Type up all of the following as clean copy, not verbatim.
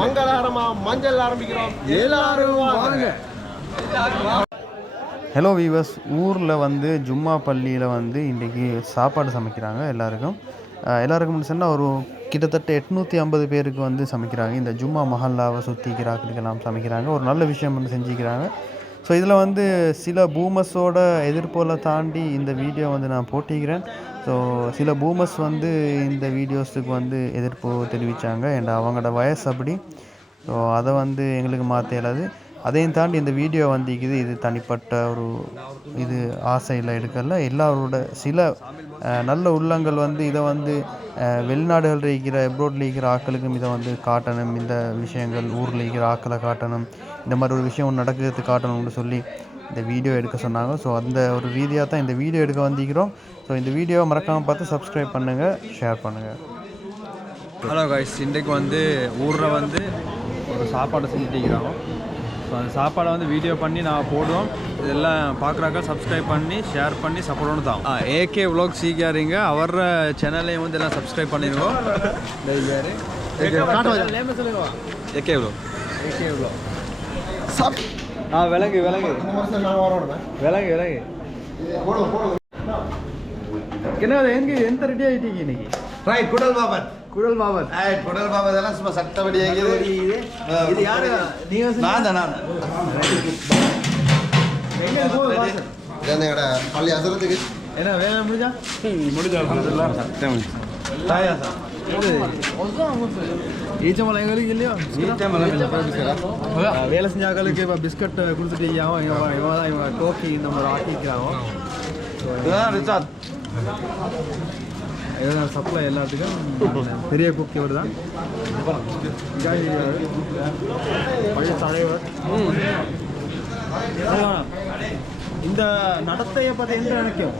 மங்களகரமா மஞ்சள் ஆரம்பிக்கிறோம். எல்லாரும் வாங்க. ஹலோ வீவர்ஸ், ஊரில் வந்து ஜும்மா பள்ளியில் வந்து இன்றைக்கி சாப்பாடு சமைக்கிறாங்க. எல்லாருக்கும் சொன்னால் ஒரு கிட்டத்தட்ட 850 பேருக்கு வந்து சமைக்கிறாங்க. இந்த ஜும்மா மஹல்லாவை சுற்றிக்கிறாங்களுக்கெல்லாம் சமைக்கிறாங்க. ஒரு நல்ல விஷயம் வந்து செஞ்சுக்கிறாங்க. ஸோ இதில் வந்து சில பூமர்ஸோட எதிர்ப்போலை தாண்டி இந்த வீடியோ வந்து நான் போட்டிக்கிறேன். ஸோ சில பூமர்ஸ் வந்து இந்த வீடியோஸுக்கு வந்து எதிர்ப்பு தெரிவித்தாங்க. அண்ட் அவங்களோட வயசு அப்படி. ஸோ அதை வந்து எங்களுக்கு மாற்ற இயலாது. அதையும் தாண்டி இந்த வீடியோ வந்திக்குது. இது தனிப்பட்ட ஒரு இது ஆசையில் எடுக்கல. எல்லாரோட சில நல்ல உள்ளங்கள் வந்து இதை வந்து வெளிநாடுகளில் இருக்கிற எப்ரோடில் இருக்கிற ஆட்களுக்கும் இதை வந்து காட்டணும். இந்த விஷயங்கள் ஊரில் இருக்கிற ஆட்களை காட்டணும். இந்த மாதிரி ஒரு விஷயம் நடக்கிறதுக்கு காட்டணும்னு சொல்லி இந்த வீடியோ எடுக்க சொன்னாங்க. ஸோ அந்த ஒரு ரீதியாக தான் இந்த வீடியோ எடுக்க வந்திக்கிறோம். ஸோ இந்த வீடியோவை மறக்காமல் பார்த்து சப்ஸ்கிரைப் பண்ணுங்கள், ஷேர் பண்ணுங்கள். ஹலோ கைஸ், இன்றைக்கு வந்து ஊரில் வந்து ஒரு சாப்பாடு செஞ்சுட்டிருக்கிறோம். ஸோ அந்த சாப்பாடை வந்து வீடியோ பண்ணி நான் போடுவோம். இதெல்லாம் பார்க்குறாக்க சப்ஸ்கிரைப் பண்ணி ஷேர் பண்ணி சப்போர்ட் தான். ஏகே விலாக் சீக்காரிங்க அவர சேனல்லையும் வந்து எல்லாம் சப்ஸ்கிரைப் பண்ணிடுவோம். ஏகே விலாக் விலங்கு என்ன எந்த ரெடி ஆகிட்டீங்க இன்னைக்கு? ரைட், குடல் பாபத் எல்லாம் சும்மா சட்டப்படி ஆகிது. இது யாரு? நீங்க நான் பள்ளி அசுரத்துக்கு என்ன வேலை முடிஞ்சா ஈச்சமலை எங்களுக்கு இல்லையோ? வேலை செஞ்ச ஆக்களுக்கு இப்போ பிஸ்கட் கொடுத்துட்டு இவங்க டோக்கி இந்த மாதிரி ஆக்கிக்கிறாங்க. சப்ளை எல்லாத்துக்கும் பெரிய குக்கியோடு தான் தலைவர். இந்த நடத்தையை பற்றி என்ன நினைக்கும்?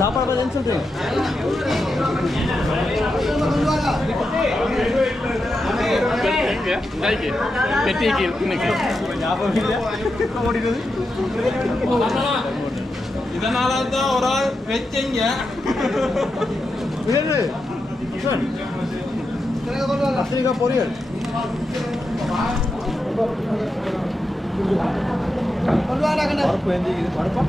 சாப்பாடு பற்றி என்ன சொல்றீங்க? இதனால தான் ஒரு ஆள் வச்சீங்க. கத்திரிக்காய் பொரியல் பருப்பு எந்திக்குது. பருப்பா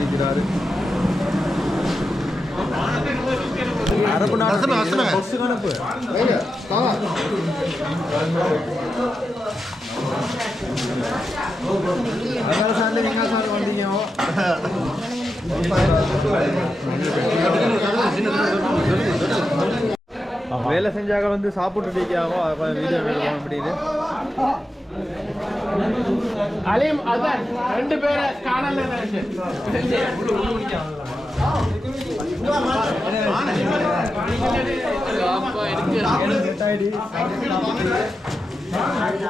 இருக்கிறாரு. அரபு நாட்டு கணப்பு சார்ந்து எங்க சார் வந்தீங்க? வேலை செஞ்சாக வந்து சாப்பிட்டு வீடியோ போக முடியுது. அலீம் அதான் 2 பேரை காணல.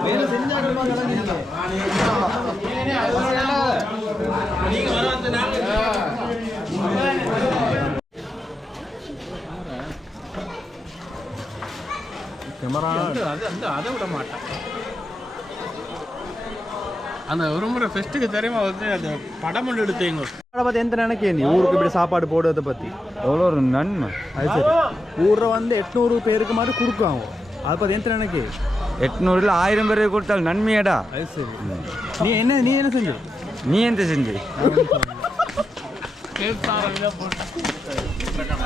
வேலை செஞ்சாக கேமரா அதை விட மாட்டேன். அந்த ஒரு முறை ஃபெஸ்ட்டுக்கு தெரியுமா வந்து அந்த படம் ஒன்று எடுத்தீங்க. அதை பற்றி எந்த நினைக்க நீ ஊருக்கு இப்படி சாப்பாடு போடுறதை பற்றி எவ்வளோ ஒரு நன்மை? அது சரி, ஊரில் வந்து 800 பேருக்கு மாதிரி கொடுக்குவாங்க. அதை பற்றி எந்த நினைக்க? 800 1000 பேருக்கு கொடுத்தால் நன்மையாடா. அது சரி. நீ என்ன செஞ்சு? நீ எந்த செஞ்சு?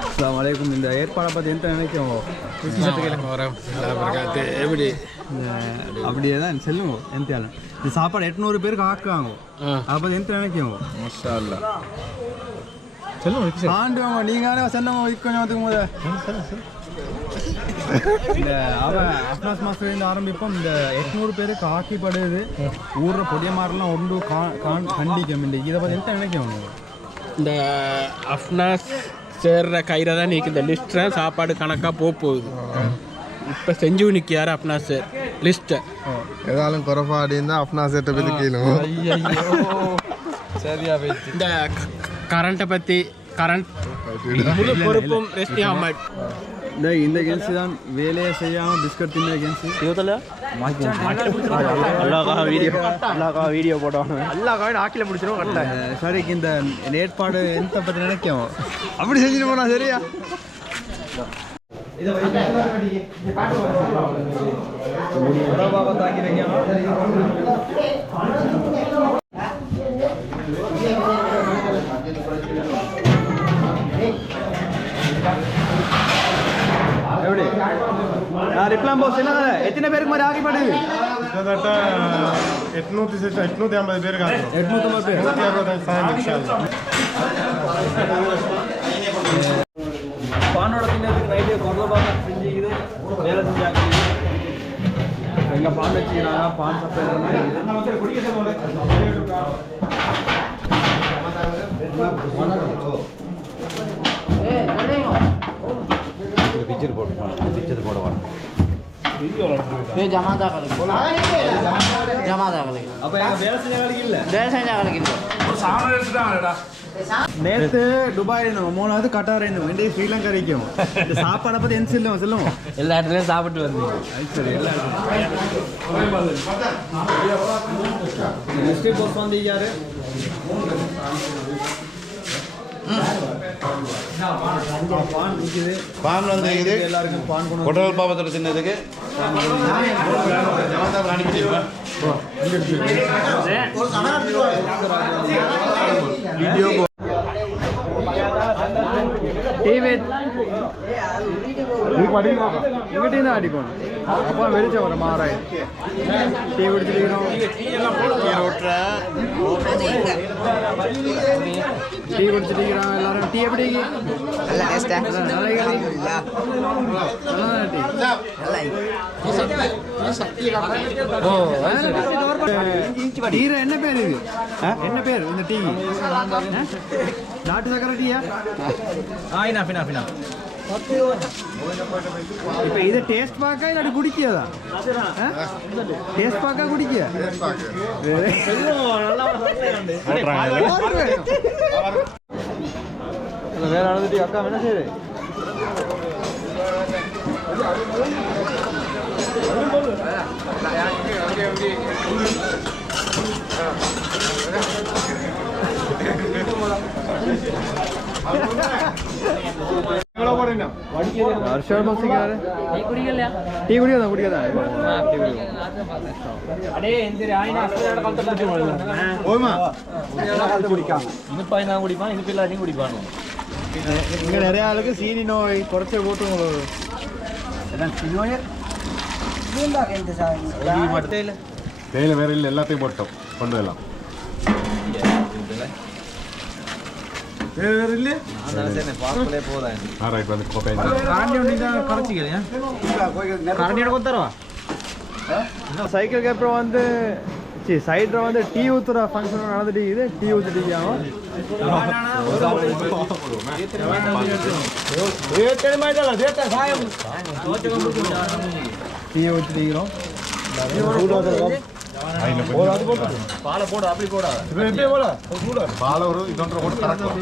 அஸ்ஸலாமு அலைக்கும். இந்த ஏற்பாடை பற்றி எந்த நினைக்கும்? எப்படி அப்படியே தான் செல்லுங்க. எந்தாலும் இந்த சாப்பாடு 800 பேருக்கு ஆக்குவாங்க. அதை பற்றி எந்த நினைக்கும்? சொல்லுங்க. ஆண்டுவாங்க நீங்கள் சென்னவங்க கொஞ்சம் போது இந்த அப்னாஸ் மாதத்துலேருந்து ஆரம்பிப்போம். இந்த 800 பேருக்கு ஆக்கிப்படுது. ஊரில் பொடிய மாதிரிலாம் ஒன்று கண்டிக்கும். இந்த இதை பற்றி எந்த நினைக்கும்? இந்த அஃப்னாஸ் சேர்ற கையில் தான் நீக்கு இந்த லிஸ்ட்டில் சாப்பாடு கணக்காக போகுது. இப்போ செஞ்சு நிற்கிறாரு அஃப்னாஸ் சார் லிஸ்ட்டை. ஏதாலும் குறைபாடின்னு தான் அஃப்னாஸ் சேட்டை பற்றி கீழும். சரியா போயிடுச்சு. இந்த கரண்ட்டை பற்றி முழு பொறுப்பும் ரெஸ்டி அஹ்மத். இந்த கென்சி தான் வேலையை செய்யாமல் பிஸ்கட் தின்ன கென்சி. வீடியோ போட்டோம் எல்லா காயும் ஆக்கில முடிச்சிடும் கரெக்டாக சரிக்கு இந்த ஏற்பாடு எந்த பற்றி நினைக்கும் அப்படி செஞ்சுட்டு போனா சரியா எப்படி ரிப்ளாம் போஸ் என்ன எத்தனை பேருக்கு மாதிரி ஆகிப்படுது கிட்டத்தட்ட 850 பேர் 850 பேர் 265 பானோட தின்னதுக்கு நைட்டு கொரோனா செஞ்சுக்குது வேலை செஞ்சாங்க எங்க பான் வச்சுக்கிறாங்க பான் பிக்சர் போடுவாங்க நேற்று துபாய் இருந்தோம் 3வது கட்டார் இருந்தோம் இன்றைக்கு ஸ்ரீலங்கா வரைக்கும் இந்த சாப்பாடை பற்றி என்ன சொல்லுவோம் எல்லா இடத்துலையும் சாப்பிட்டு வந்து சரி எல்லா மிஸ்டேக் போஸ் வந்து யாரு பான் வந்து இது எல்லாருக்கும் பான் கொண்டு கொட்டல் பாபத்தில் தின்னதுக்கு வீடியோ இங்கிட்ட அடிக்கணும் அப்போ வெளிச்ச வர மாறாய் டீ குடிச்சிருக்கிறோம் டீ குடிச்சிருக்கிறோம் எல்லாரும் டீ எப்படி என்ன பேர் இது என்ன பேர் இந்த டீ நாட்டு சக்கரை டீயா இப்போ இது டேஸ்ட் பார்க்க இல்லாட்டி குடிக்கிறதா டேஸ்ட் பார்க்க குடிக்க வேற அளவுட்டு அக்கா என்ன செய்யுது ടീ കുടിക്കാ കുടിക്കാ ഇങ്ങനെ நிறைய ആൾക്ക് സീനി നോയ് കുറച്ച് കൂട്ടുള്ളൂ தேயில வேற இல்லை எல்லாத்தையும் போட்டோம் கொண்டு வரலாம் வேற இல்லை ரைட் வந்து கோப்பை சைக்கிளுக்கு அப்புறம் வந்து சைடில் வந்து டீ ஊற்றுற ஃபங்க்ஷன் நடந்துட்டு இது டீ ஊற்றிட்டு டீ ஊற்றிக்கிறோம் பாலை போடு அப்படி போட பாலை ஒரு இதொன்ற போட்டு கலக்கணும்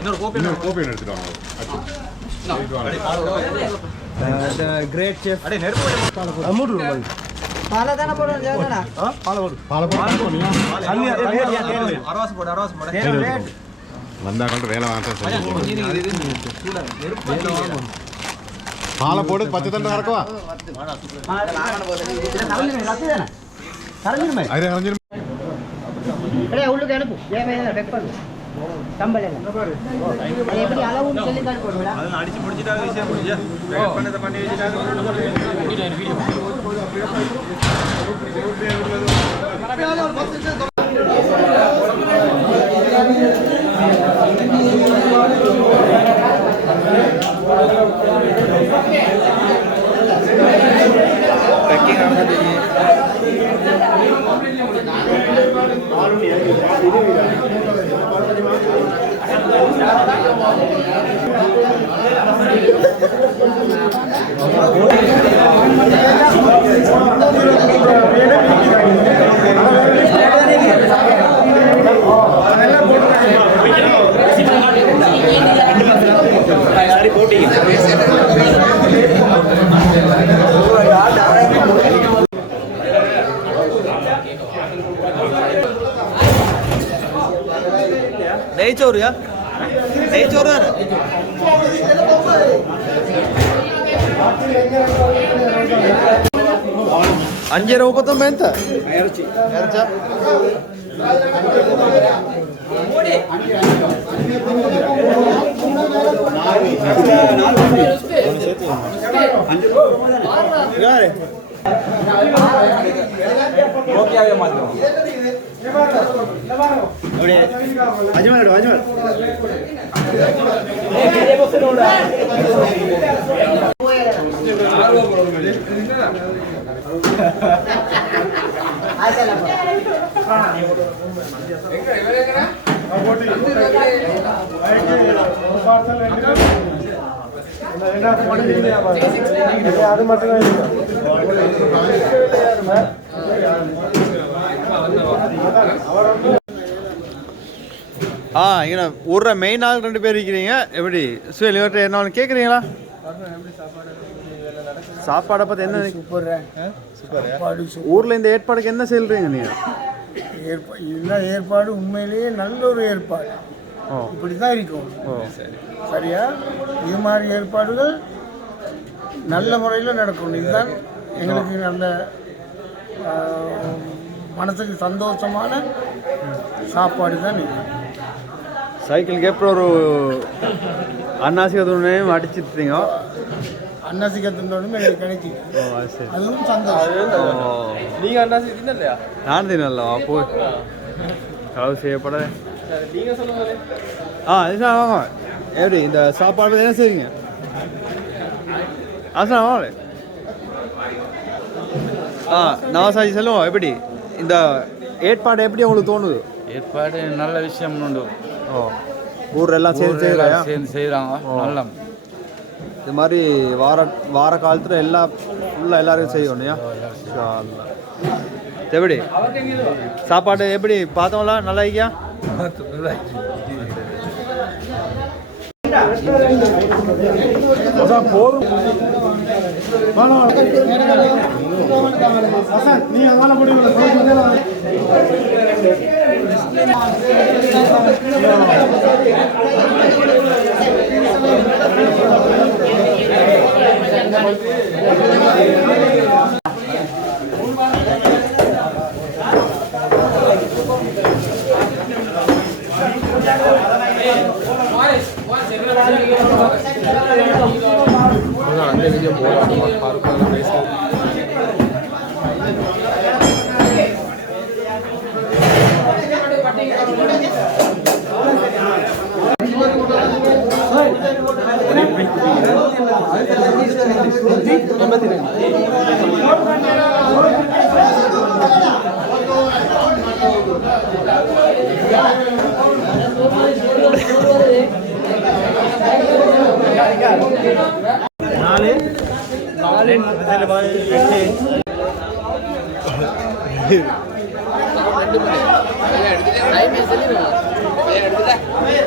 இன்னொரு கோப்பை எடுத்துட்டாங்க கிரேட் செஃப் வந்தா கண்டு வேலை வாங்க பாலை போடு 10 தண்டு கறக்குவா உள்ளுக்கு அனுப்பு கம்பல் எப்படி அளவுன்னு சொல்லி தான் போடுவா அடிச்சு முடிச்சிட்டா விஷயம் முடிஞ்சா பண்ணதை பண்ணி போட்டி நெய்ச்சோறுயா நெய்ச்சோறு தானே ₹5.39 ఎంత ఎరచా இங்கே ஊர்ற மெயின் ஆள் 2 பேர் இருக்கிறீங்க எப்படி சுயல் இவர்கிட்ட என்ன கேட்குறீங்களா சாப்பாடை பற்றி என்ன ஊரில் இந்த ஏற்பாடுக்கு என்ன சொல்கிறீங்க நீங்கள் இதுதான் ஏற்பாடு உண்மையிலேயே நல்ல ஒரு ஏற்பாடு இப்படி தான் இருக்கும் சரியா இது மாதிரி ஏற்பாடுகள் நல்ல முறையில் நடக்கும் இதுதான் எங்களுக்கு நல்ல மனசுக்கு சந்தோஷமான சாப்பாடு தான் இது சைக்கிளுக்கு எப்படி ஒரு அன்னாசிகத்துணையும் அடிச்சிட்டீங்க அன்னாசிக்கத்தினோடும் எனக்கு கிடைச்சி அதுவும் சந்தோஷம் நீங்கள் அன்னாசி தின்னலையா நான் தின்னல்லவா போய் களவு செய்யப்பட நீங்கள் சொல்லுங்க இதுதான் வாங்க எப்படி இந்த சாப்பாடு என்ன செய்வீங்க ஆசனா வாங்க நவாசாஜி சொல்லுவோம் எப்படி இந்த ஏற்பாடு எப்படி உங்களுக்கு தோணுது ஏற்பாடு நல்ல விஷயம் உண்டு ஊர் எல்லாம் சேர்ந்து செய்கிறாங்க நல்ல இது மாதிரி வார காலத்தில் எல்லாம் ஃபுல்லாக எல்லாருக்கும் செய்யணும்யா எப்படி சாப்பாடு எப்படி பார்த்தோம்ல நல்லா இருக்கியா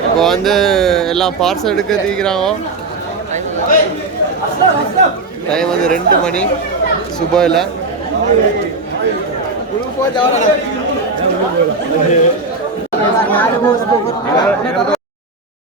இப்போ வந்து எல்லாம் பார்சல் எடுக்க தீக்கிறாங்க டைம் வந்து 2 மணி சுபையில்